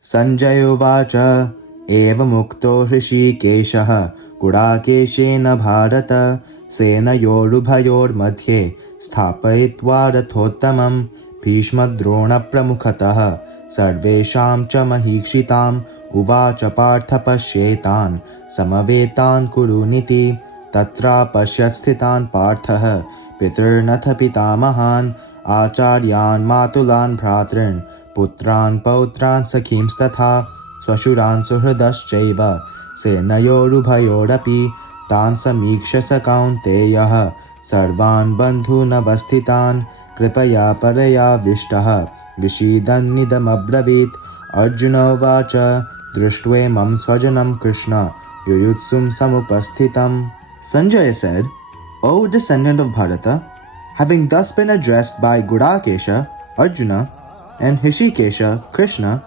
Sanjay Uvacha Evamukto Hrishikeshaha Gudakeshena Bharata Senayorubhayor Madhye Sthapayitva Rathottamam Bhishma Drona Pramukhatah Sarvesham cha Mahikshitam Uvacha Partha Pashetan Samavetan Kuruniti Tatra Pashyat Sthitan Parthah Pitarnatha Pitamahan Acharyan Matulan Bhratran Putran Pautran Sakhims Tatha Swashuran Suhridaschaiva Senayorubhayorapi Tan Samiksha Sakaunteyaha Sarvan Bandhu Navasthitan Kripaya Paraya Vishtaha Vishidan Nidam Abravit Arjuna Vacha Drishtve Mam Swajanam Krishna Yuyutsum Samupasthitam. Sanjaya said, O descendant of Bharata, having thus been addressed by Gudakesha, Arjuna, and Hrishikesha, Krishna,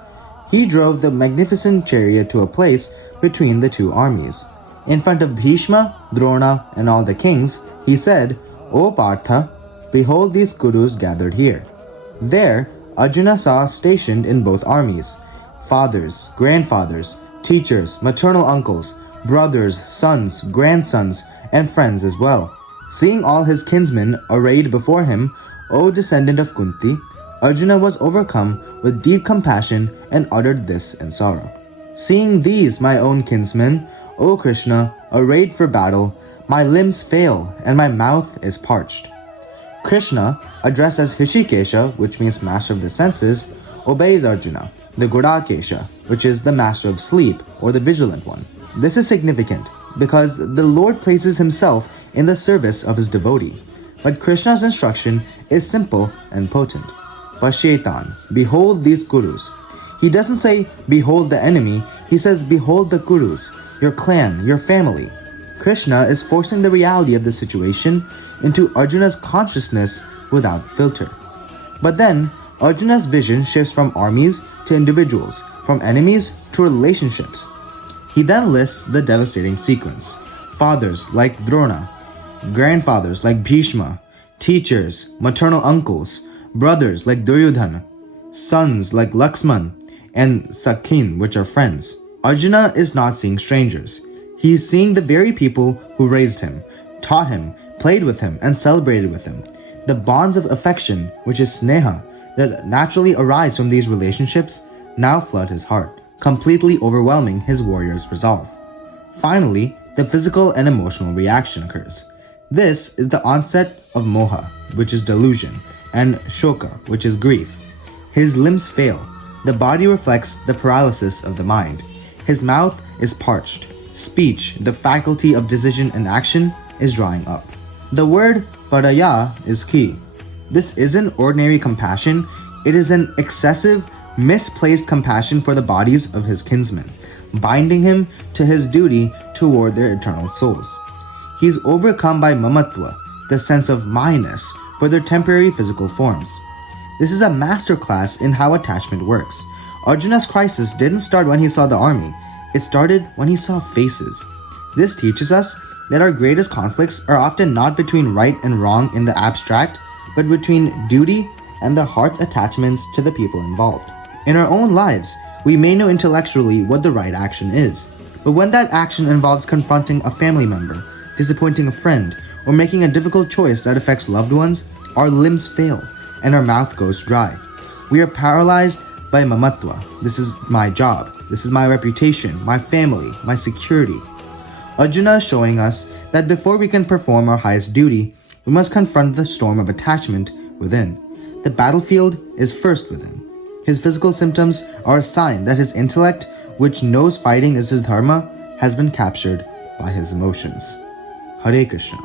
he drove the magnificent chariot to a place between the two armies. In front of Bhishma, Drona, and all the kings, he said, O Partha, behold these Kurus gathered here. There, Arjuna saw stationed in both armies fathers, grandfathers, teachers, maternal uncles, brothers, sons, grandsons, and friends as well. Seeing all his kinsmen arrayed before him, O descendant of Kunti, Arjuna was overcome with deep compassion and uttered this in sorrow. Seeing these, my own kinsmen, O Krishna, arrayed for battle, my limbs fail and my mouth is parched. Krishna, addressed as Hrishikesha, which means master of the senses, obeys Arjuna, the Gudakesha, which is the master of sleep or the vigilant one. This is significant because the Lord places himself in the service of his devotee. But Krishna's instruction is simple and potent. Pashetan, behold these Kurus. He doesn't say, behold the enemy, he says, behold the Kurus, your clan, your family. Krishna is forcing the reality of the situation into Arjuna's consciousness without filter. But then, Arjuna's vision shifts from armies to individuals, from enemies to relationships. He then lists the devastating sequence. Fathers like Drona, grandfathers like Bhishma, teachers, maternal uncles, brothers like Duryodhana, sons like Laxman, and Sakhin, which are friends. Arjuna is not seeing strangers. He is seeing the very people who raised him, taught him, played with him, and celebrated with him. The bonds of affection, which is sneha, that naturally arise from these relationships, now flood his heart, completely overwhelming his warrior's resolve. Finally, the physical and emotional reaction occurs. This is the onset of moha, which is delusion, and shoka, which is grief. His limbs fail. The body reflects the paralysis of the mind. His mouth is parched. Speech, the faculty of decision and action, is drying up. The word paraya is key. This isn't ordinary compassion, it is an excessive, misplaced compassion for the bodies of his kinsmen, binding him to his duty toward their eternal souls. He is overcome by mamatva, the sense of myness, for their temporary physical forms. This is a masterclass in how attachment works. Arjuna's crisis didn't start when he saw the army, it started when he saw faces. This teaches us that our greatest conflicts are often not between right and wrong in the abstract, but between duty and the heart's attachments to the people involved. In our own lives, we may know intellectually what the right action is, but when that action involves confronting a family member, disappointing a friend, or making a difficult choice that affects loved ones, our limbs fail and our mouth goes dry. We are paralyzed by mamatva. This is my job. This is my reputation, my family, my security. Arjuna is showing us that before we can perform our highest duty, we must confront the storm of attachment within. The battlefield is first within. His physical symptoms are a sign that his intellect, which knows fighting is his dharma, has been captured by his emotions. Hare Krishna.